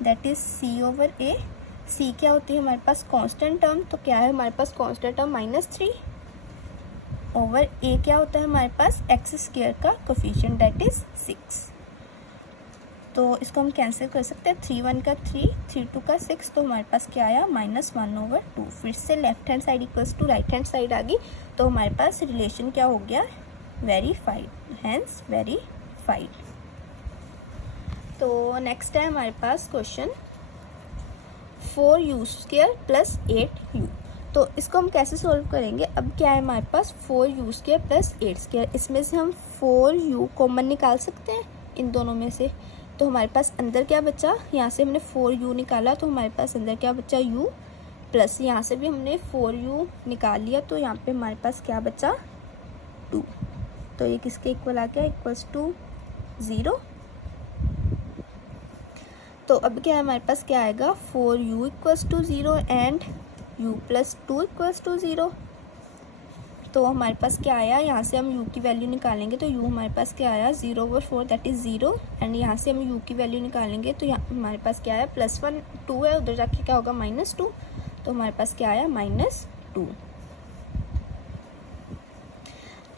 दैट इज़ c/a। c क्या होती है हमारे पास कांस्टेंट टर्म, तो क्या है हमारे पास कांस्टेंट टर्म -3 ओवर a क्या होता है हमारे पास x स्क्वायर का कोफिशिएंट दैट इज़ 6। तो इसको हम कैंसिल कर सकते हैं 3 1 का 3 3 2 का 6, तो हमारे पास क्या आया -1/2। फिर से left hand side equals to right hand side आ गई तो हमारे पास रिलेशन क्या हो गया वेरीफाइड, हैंस वेरीफाइड। तो नेक्स्ट है हमारे पास क्वेश्चन 4u² प्लस 8u। तो इसको हम कैसे सॉल्व करेंगे, अब क्या है हमारे पास 4u² प्लस 8², इसमें से हम 4u कॉमन निकाल सकते हैं इन दोनों में से। तो हमारे पास अंदर क्या बचा, यहाँ से हमने 4u निकाला तो हमारे पास अंदर क्या बचा u प्लस यहाँ से भी हमने 4u निकाल लिया तो यहाँ पे हमारे पास क्या बचा 2। तो ये किसके इक्वल आ गया इक्वल्स टू 0। तो अब क्या है हमारे पास क्या आएगा 4u equals to 0 and u plus 2 equals to 0। तो हमारे पास क्या आया, यहाँ से हम u की वैल्यू निकालेंगे तो u हमारे पास क्या आया 0/4 दैट इज़ 0 एंड यहाँ से हम u की वैल्यू निकालेंगे तो यहाँ हमारे पास क्या आया +1 2 है उधर जाके क्या होगा -2, तो हमारे पास क्या आया -2।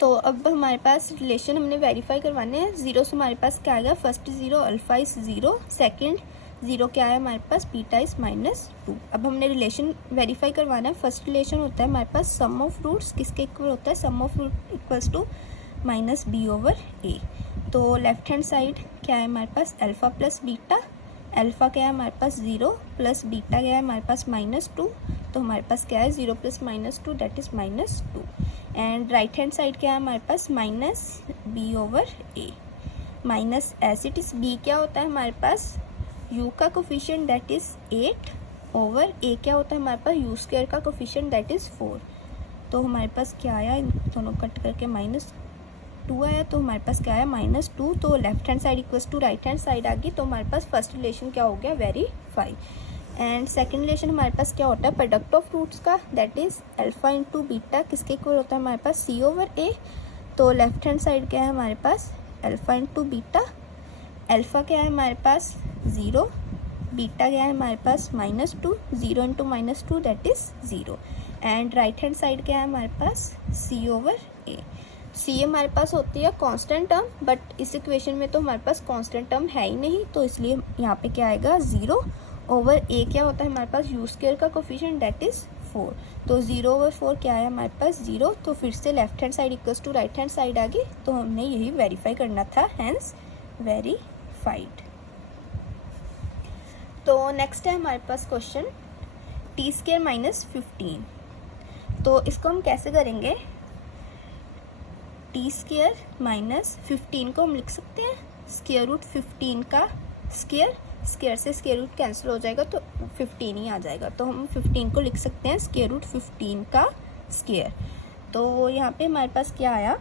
तो अब हमारे पास रिलेशन हमने वेरीफाई करवाने हैं। ज़ीरो से हमारे पास क्या आएगा first zero alpha is 0, second zero क्या है हमारे पास बीटा इज़ -2। अब हमने रिलेशन वेरीफाई करवाना है। फर्स्ट रिलेशन होता है हमारे पास सम ऑफ रूट्स किसके इक्वल होता है sum of root equals to -b/a। तो लेफ्ट हैंड साइड क्या है हमारे पास अल्फ़ा प्लस बीटा, अल्फ़ा क्या है हमारे पास 0 प्लस बीटा क्या है हमारे पास -2, तो हमारे पास क्या है 0 plus -2 that is -2। And right hand side क्या है हमारे पास -b/a minus as it is b क्या होता है हमारे पास u का कोफिशिएंट दैट इज़ 8/a क्या होता है हमारे पास u² का कोफिशिएंट दैट इज़ 4। तो हमारे पास क्या आया, इन दोनों कट करके -2 आया, तो हमारे पास क्या आया -2। तो left hand side equals to right hand side आ गई, तो हमारे पास फर्स्ट रिलेशन क्या हो गया वेरीफाई। एंड सेकंड रिलेशन हमारे पास क्या होता है प्रोडक्ट ऑफ रूट्स का, that is alpha into beta किसके इक्वल होता है हमारे पास c/a। तो लेफ्ट हैंड साइड क्या है हमारे पास अल्फ़ा इंटू बीटा, अल्फ़ा क्या है हमारे पास 0, बीटा क्या है हमारे पास -2, 0 into -2 that is 0। And right hand side क्या है हमारे पास c/a। c हमारे पास होती है कांस्टेंट टर्म, बट इस इक्वेशन में तो हमारे पास कांस्टेंट टर्म है ही नहीं, तो इसलिए यहाँ पे क्या आएगा 0/a क्या होता है हमारे पास u² का कोफिशिएंट दैट इज़ 4। तो 0/4 क्या है हमारे पास 0। तो फिर से left hand side equals to right hand side आ गई, तो हमने यही वेरीफाई करना था, हैंस वेरीफाइड। तो नेक्स्ट है हमारे पास क्वेश्चन t² -15। तो इसको हम कैसे करेंगे, t² -15 को हम लिख सकते हैं स्क्वायर रूट 15 का स्क्वायर से स्क्वायर रूट कैंसिल हो जाएगा तो 15 ही आ जाएगा, तो हम 15 को लिख सकते हैं स्क्वायर रूट 15 का स्क्वायर। तो यहाँ पे हमारे पास क्या आया,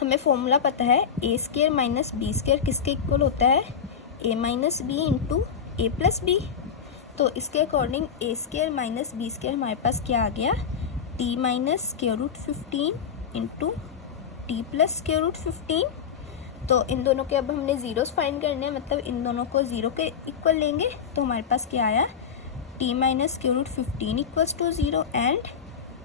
हमें फॉर्मूला पता है a² - b² किसके इक्वल होता है a - b into a + b। तो इसके अकॉर्डिंग a² - b² हमारे पास क्या आ गया t - square root 15 into t + square root 15। तो इन दोनों के अब हमने ज़ीरोस फाइंड करने हैं, मतलब इन दोनों को 0 के इक्वल लेंगे, तो हमारे पास क्या आया t - square root 15 equals to 0 and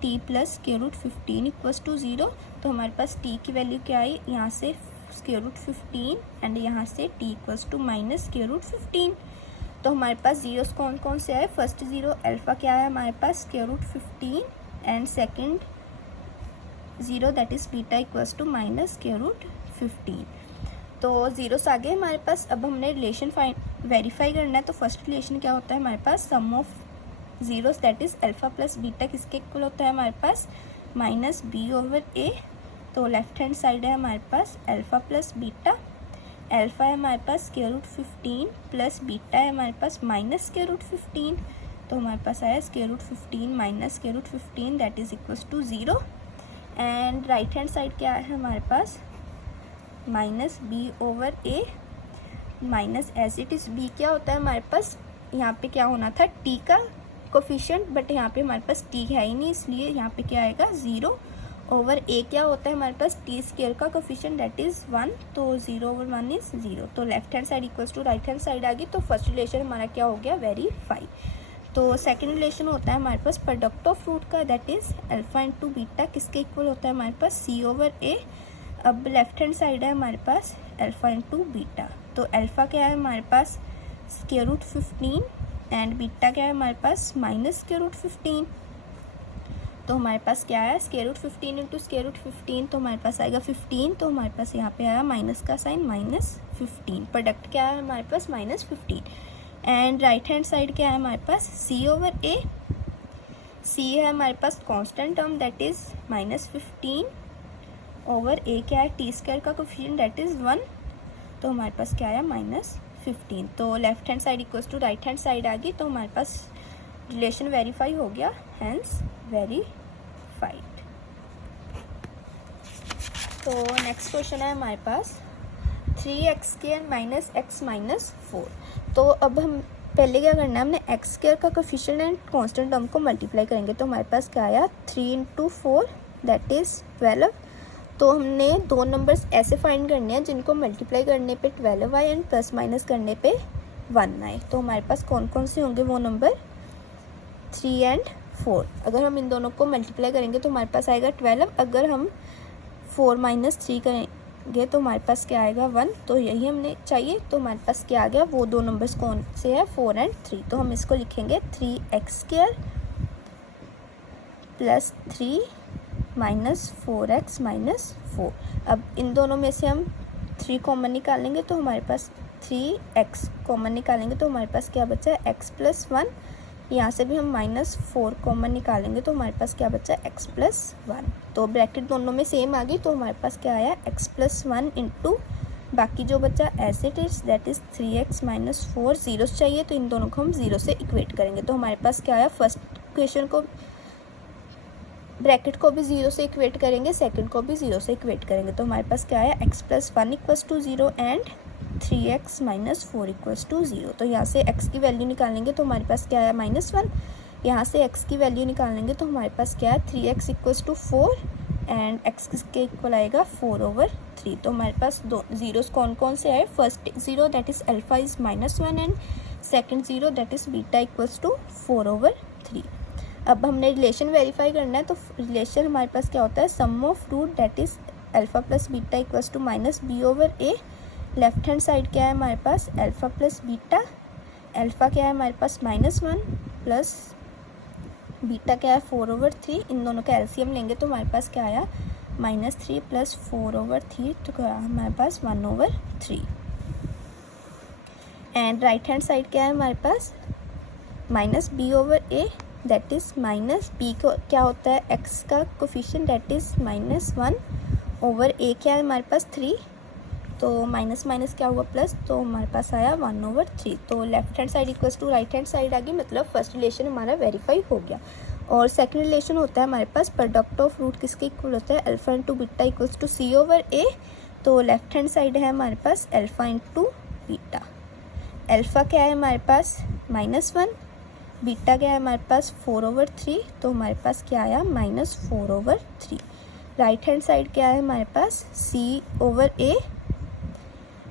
t + square root 15 equals to 0। तो हमारे पास t की वैल्यू क्या आई, यहाँ से स्क्वायर रूट 15 एंड यहाँ से t equals to -square root 15। तो हमारे पास जीरोस कौन कौन से आए, फर्स्ट ज़ीरो अल्फ़ा क्या है हमारे पास square root 15 and second zero that is beta equals to -square root 15। तो ज़ीरोस आ गए हमारे पास। अब हमने रिलेशन वेरीफाई करना है, तो फर्स्ट रिलेशन क्या होता है हमारे पास sum of zeros that is alpha plus beta किसके इक्वल होता है हमारे पास -b/a। तो लेफ्ट हैंड साइड है हमारे पास अल्फ़ा प्लस बीटा, अल्फ़ा है हमारे पास स्क्वायर रूट 15 प्लस बीटा है हमारे पास -स्क्वायर रूट 15। तो हमारे पास आया square root 15 - square root 15 that is equals to 0। And right hand side क्या है हमारे पास -b/a minus as it is b क्या होता है हमारे पास, यहाँ पे क्या होना था t का कोफिशिएंट, बट यहाँ पे हमारे पास t है ही नहीं, इसलिए यहाँ पे क्या आएगा 0/a क्या होता है हमारे पास t² का कोफिशिएंट दैट इज़ 1। तो 0/1 इज़ 0। तो left hand side equals to right hand side आ गई, तो फर्स्ट रिलेशन हमारा क्या हो गया वेरीफाई। तो सेकंड रिलेशन होता है हमारे पास प्रोडक्ट ऑफ रूट का, that is alpha into beta किसके इक्वल होता है हमारे पास c/a। अब लेफ्ट हैंड साइड है हमारे पास अल्फ़ा इंटू बीटा, तो अल्फ़ा क्या है हमारे पास स्क्वायर रूट 15 एंड बीटा क्या है हमारे पास -स्क्वायर रूट 15। तो हमारे पास क्या आया square root 15 into square root 15, तो हमारे पास आएगा 15। तो हमारे पास यहाँ पे आया माइनस का साइन -15, प्रोडक्ट क्या है हमारे पास -15। एंड राइट हैंड साइड क्या है हमारे पास c/a, c है हमारे पास constant term that is -15/a क्या है t² का कोफिशिएंट दैट इज़ 1। तो हमारे पास क्या आया -15। तो left hand side equals to right hand side आ गई, तो हमारे पास रिलेशन वेरीफाई हो गया, हैंस वेरीफाइड। तो नेक्स्ट क्वेश्चन है हमारे पास 3x² - x - 4। तो अब हम पहले क्या करना है, हमने x² का कोफिशिएंट एंड कांस्टेंट टर्म को मल्टीप्लाई करेंगे। तो हमारे पास क्या आया 3 × 4 दैट इज़ 12। तो हमने दो नंबर्स ऐसे फाइंड करने हैं जिनको मल्टीप्लाई करने पे 12 आए एंड प्लस माइनस करने पे 1 आए। तो हमारे पास कौन कौन से होंगे वो नंबर 3 एंड 4। अगर हम इन दोनों को मल्टीप्लाई करेंगे तो हमारे पास आएगा 12। अगर हम 4 - 3 करेंगे तो हमारे पास क्या आएगा 1। तो यही हमने चाहिए। तो हमारे पास क्या आ गया, वो दो नंबर्स कौन से है 4 एंड 3। तो हम इसको लिखेंगे 3x² + 3 - 4x - 4। अब इन दोनों में से हम 3 कॉमन निकालेंगे तो हमारे पास 3x कॉमन निकालेंगे तो हमारे पास क्या बचा है x प्लस 1। यहाँ से भी हम -4 कॉमन निकालेंगे तो हमारे पास क्या बचा x प्लस 1। तो ब्रैकेट दोनों में सेम आ गई तो हमारे पास क्या आया x प्लस 1 इंटू बाकी जो बचा as it is that is 3x minus 4। Zeros चाहिए तो इन दोनों को हम जीरो से इक्वेट करेंगे तो हमारे पास क्या आया, फर्स्ट इक्वेशन को ब्रैकेट को भी जीरो से इक्वेट करेंगे, सेकंड को भी जीरो से इक्वेट करेंगे तो हमारे पास क्या आया x plus 1 equals to 0 and 3x minus 4 equals to 0। तो यहाँ से x की वैल्यू निकालेंगे तो हमारे पास क्या आया -1। यहाँ से x की वैल्यू निकालेंगे तो हमारे पास क्या है 3x equals to 4 and x किसके इक्वल आएगा 4/3। तो हमारे पास दो जीरोस कौन कौन से आए, first zero that is alpha is -1 and second zero that is beta equals to 4/3। अब हमने रिलेशन वेरीफाई करना है तो रिलेशन हमारे पास क्या होता है, sum of root that is alpha plus beta equals to -b/a। Left hand side क्या है हमारे पास अल्फा प्लस बीटा, अल्फा क्या है हमारे पास -1 प्लस बीटा क्या है 4/3। इन दोनों का एलसीएम लेंगे तो हमारे पास क्या आया -3 प्लस 4/3 तो क्या हमारे पास 1/3। एंड राइट हैंड साइड क्या है हमारे पास -b/a that is minus b को क्या होता है x का कोफिशिएंट दैट इज़ -1/a क्या है हमारे पास 3 तो माइनस माइनस क्या हुआ प्लस तो हमारे पास आया 1/3। तो left hand side equals to right hand side आ गई, मतलब फर्स्ट रिलेशन हमारा वेरीफाई हो गया। और सेकंड रिलेशन होता है हमारे पास प्रोडक्ट ऑफ रूट किसके इक्वल होता है, alpha into beta equals to c/a। तो लेफ्ट हैंड साइड है हमारे पास अल्फा इंटू बीटा। अल्फा क्या है हमारे पास -1, बीटा क्या है हमारे पास 4/3 तो हमारे पास क्या आया -4/3। राइट हैंड साइड क्या है हमारे पास c/a।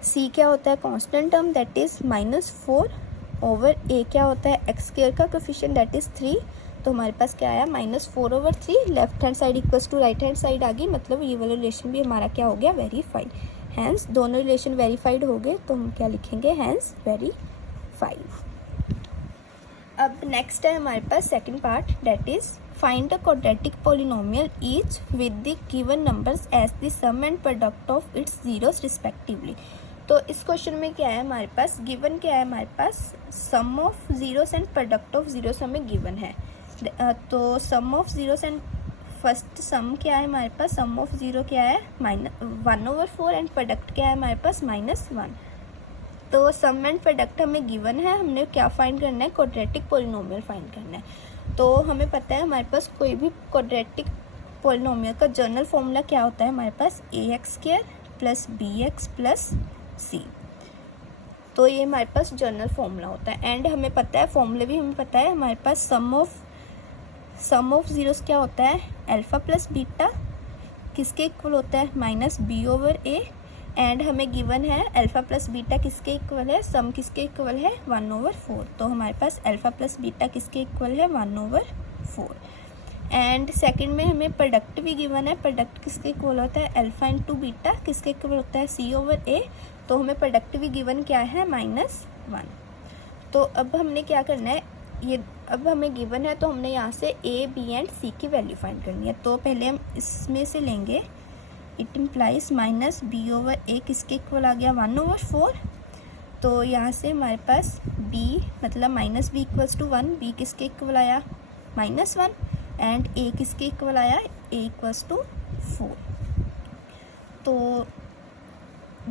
c क्या होता है constant term that is -4/a क्या होता है एक्स स्क्वायर का कोफिशिएंट दैट इज़ 3 तो हमारे पास क्या आया -4/3। Left hand side equals to right hand side आ गई, मतलब ये वाला रिलेशन भी हमारा क्या हो गया वेरीफाइड। हैंस दोनों रिलेशन वेरीफाइड हो गए तो हम क्या लिखेंगे हैंस वेरीफाइड। अब नेक्स्ट है हमारे पास second part that is find the quadratic polynomial each with the given numbers as the sum and product of its zeros respectively. तो इस क्वेश्चन में क्या है हमारे पास गिवन क्या है हमारे पास sum of zeros and product of zeros हमें गिवन है। तो sum of zeros and first sum क्या है हमारे पास सम ऑफ जीरो क्या है -1/4 एंड प्रोडक्ट क्या है हमारे पास -1। तो सम एंड प्रोडक्ट हमें गिवन है, हमने क्या फाइंड करना है क्वाड्रेटिक पॉलिनोमियल फाइंड करना है। तो हमें पता है हमारे पास कोई भी क्वाड्रेटिक पॉलिनोमियल का जनरल फॉर्मूला क्या होता है हमारे पास ax² plus bx plus c। तो ये हमारे पास जनरल फॉर्मूला होता है। एंड हमें पता है फॉर्मूले भी हमें पता है हमारे पास सम ऑफ जीरोस क्या होता है अल्फा प्लस बीटा किसके इक्वल होता है -b/a। एंड हमें गिवन है अल्फा प्लस बीटा किसके इक्वल है, सम किसके इक्वल है 1/4। तो हमारे पास अल्फा प्लस बीटा किसके इक्वल है 1/4। एंड सेकंड में हमें प्रोडक्ट भी गिवन है, प्रोडक्ट किसके इक्वल होता है अल्फा इंटू बीटा किसके इक्वल होता है c/a। तो हमें प्रोडक्ट भी गिवन क्या है -1। तो अब हमने क्या करना है, ये अब हमें गिवन है तो हमने यहाँ से a b एंड c की वैल्यू फाइंड करनी है। तो पहले हम इसमें से लेंगे इट इम्प्लाइज -b/a किसके इक्वल आ गया 1/4। तो यहाँ से हमारे पास b मतलब -b इक्वल्स टू 1, b किसके इक्वल आया -1 एंड a किसके इक्वल आया a इक्वल्स टू 4। तो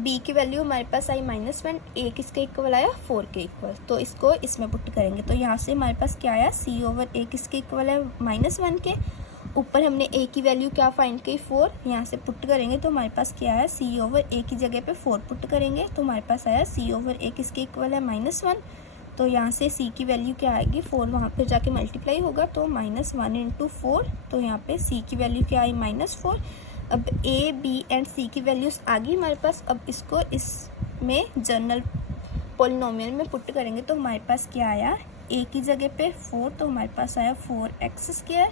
b की वैल्यू हमारे पास आई -1, a किसके इक्वल आया 4 के इक्वल। तो इसको इसमें पुट करेंगे तो यहाँ से हमारे पास क्या आया c/a किसके इक्वल है -1 के ऊपर हमने a की वैल्यू क्या फाइंड की 4, यहाँ से पुट करेंगे तो हमारे पास क्या आया c/a की जगह पे 4 पुट करेंगे तो हमारे पास आया c/a किसके इक्वल है -1। तो यहाँ से c की वैल्यू क्या आएगी 4 वहाँ पर जाके मल्टीप्लाई होगा तो -1 इंटू 4। तो यहाँ पे c की वैल्यू क्या आई -4। अब a b एंड c की वैल्यूज़ आ गई हमारे पास। अब इसको इसमें जनरल पॉलिनोमियल में पुट करेंगे तो हमारे पास क्या आया a की जगह पे 4 तो हमारे पास आया 4x²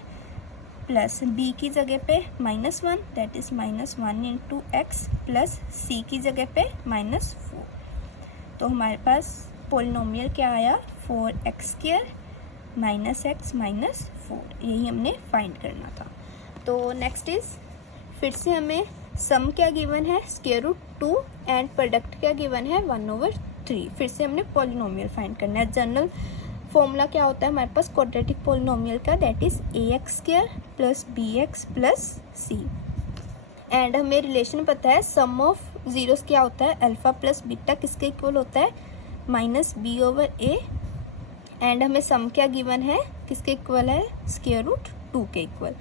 प्लस b की जगह पे -1 that is -1 into x plus c की जगह पे -4। तो हमारे पास पॉलिनोमियल क्या आया 4x² -x -4। यही हमने फाइंड करना था। तो नेक्स्ट इज़ फिर से हमें सम क्या गिवन है √2 एंड प्रोडक्ट क्या गिवन है 1/3। 3। फिर से हमने पॉलिनोमियल फाइंड करना है। जनरल फॉर्मूला क्या होता है हमारे पास क्वाड्रेटिक पॉलिनोमियल का, that is ax² plus bx plus c। And हमें रिलेशन पता है सम ऑफ जीरोस क्या होता है, अल्फा प्लस बीटा किसके इक्वल होता है, -b/a। एंड हमें सम क्या गिवन है, किसके इक्वल है, √2 के इक्वल।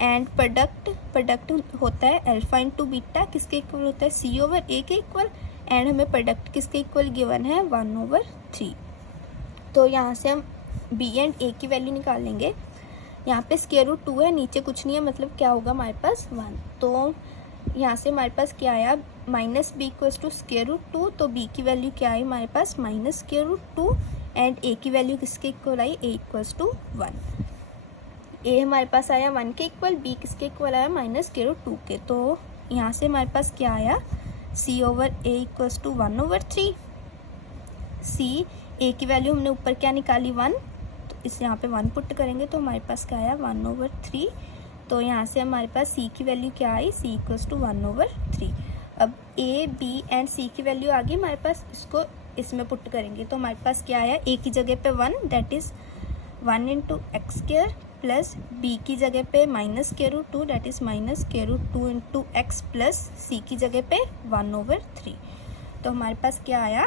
एंड प्रोडक्ट होता है अल्फा इंटू बीटा किसके इक्वल होता है, c/a के इक्वल। एंड हमें प्रोडक्ट किसके इक्वल गिवन है, 1/3। तो यहाँ से हम b एंड a की वैल्यू निकालेंगे। यहाँ पे √2 है, नीचे कुछ नहीं है, मतलब क्या होगा हमारे पास 1। तो यहाँ से हमारे पास क्या आया, -b = √2। तो b की वैल्यू क्या आई हमारे पास, -√2। एंड a की वैल्यू किसके इक्वल आई, a = 1। a हमारे पास आया 1 के इक्वल, b किसके इक्वल आया, -√2 के। तो यहाँ से हमारे पास क्या आया, c/a = 1/3। c a की वैल्यू हमने ऊपर क्या निकाली, 1, तो इस यहाँ पे 1 पुट करेंगे तो हमारे पास क्या आया, 1/3। तो यहाँ से हमारे पास c की वैल्यू क्या आई, c = 1/3। अब a b एंड c की वैल्यू आ गई हमारे पास, इसको इसमें पुट करेंगे तो हमारे पास क्या आया, a की जगह पे 1, that is 1 × x² plus b की जगह पे -√2, that is -√2 × x plus c की जगह पे 1/3। तो हमारे पास क्या आया,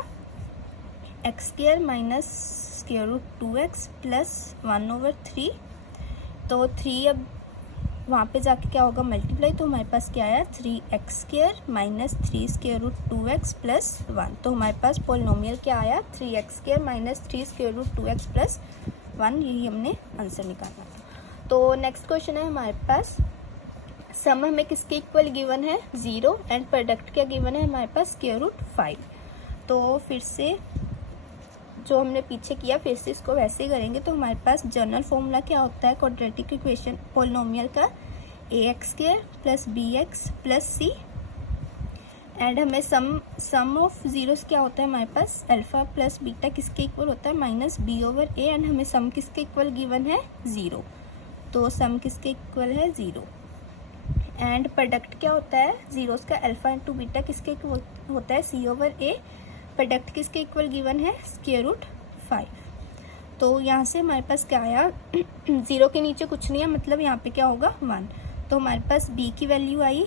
x² -√2x प्लस 1/3। तो 3 अब वहाँ पे जाके क्या होगा, मल्टीप्लाई। तो हमारे पास क्या आया, 3x² -3√2x प्लस 1। तो हमारे पास पॉलिनोमियल क्या आया, 3x² -3√2x प्लस 1। यही हमने आंसर निकाला। तो नेक्स्ट क्वेश्चन है हमारे पास, सम हमें किसके इक्वल गिवन है, 0। एंड प्रोडक्ट क्या गिवन है हमारे पास, √5। तो फिर से जो हमने पीछे किया फिर से इसको वैसे ही करेंगे। तो हमारे पास जनरल फॉर्मूला क्या होता है क्वाड्रेटिक इक्वेशन पॉलिनोमियल का, ax² plus bx plus c। And हमें सम ऑफ जीरोस क्या होता है हमारे पास, अल्फा प्लस बीटा किसके इक्वल होता है, -b/a। एंड हमें सम किसके इक्वल गिवन है, 0। तो सम किसके इक्वल है, 0। एंड प्रोडक्ट क्या होता है जीरोस का, अल्फा इंटू बीटा किसके इक्वल होता है, c/a। प्रोडक्ट किसके इक्वल गिवन है, √5। तो यहाँ से हमारे पास क्या आया, 0 के नीचे कुछ नहीं है, मतलब यहाँ पे क्या होगा, 1। तो हमारे पास b की वैल्यू आई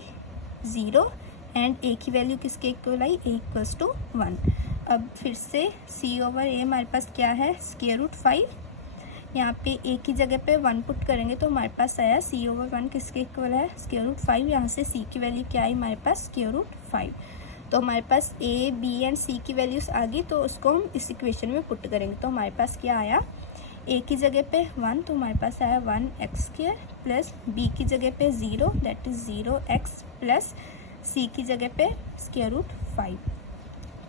0 एंड a की वैल्यू किसके इक्वल आई, a = 1। अब फिर से c/a हमारे पास क्या है, √5। यहाँ पे a की जगह पे 1 पुट करेंगे तो हमारे पास आया c/1 किसके इक्वल है, √5। यहाँ से c की वैल्यू क्या आई हमारे पास, √5। तो हमारे पास a b एंड c की वैल्यूज़ आ गई, तो उसको हम इस इक्वेशन में पुट करेंगे। तो हमारे पास क्या आया, a की जगह पे 1, तो हमारे पास आया 1x² प्लस b की जगह पे 0, that is 0x plus c की जगह पे √5।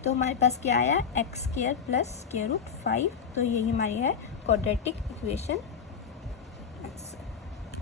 तो हमारे पास क्या आया, x² प्लस √5। तो यही हमारी है क्वाड्रेटिक इक्वेशन।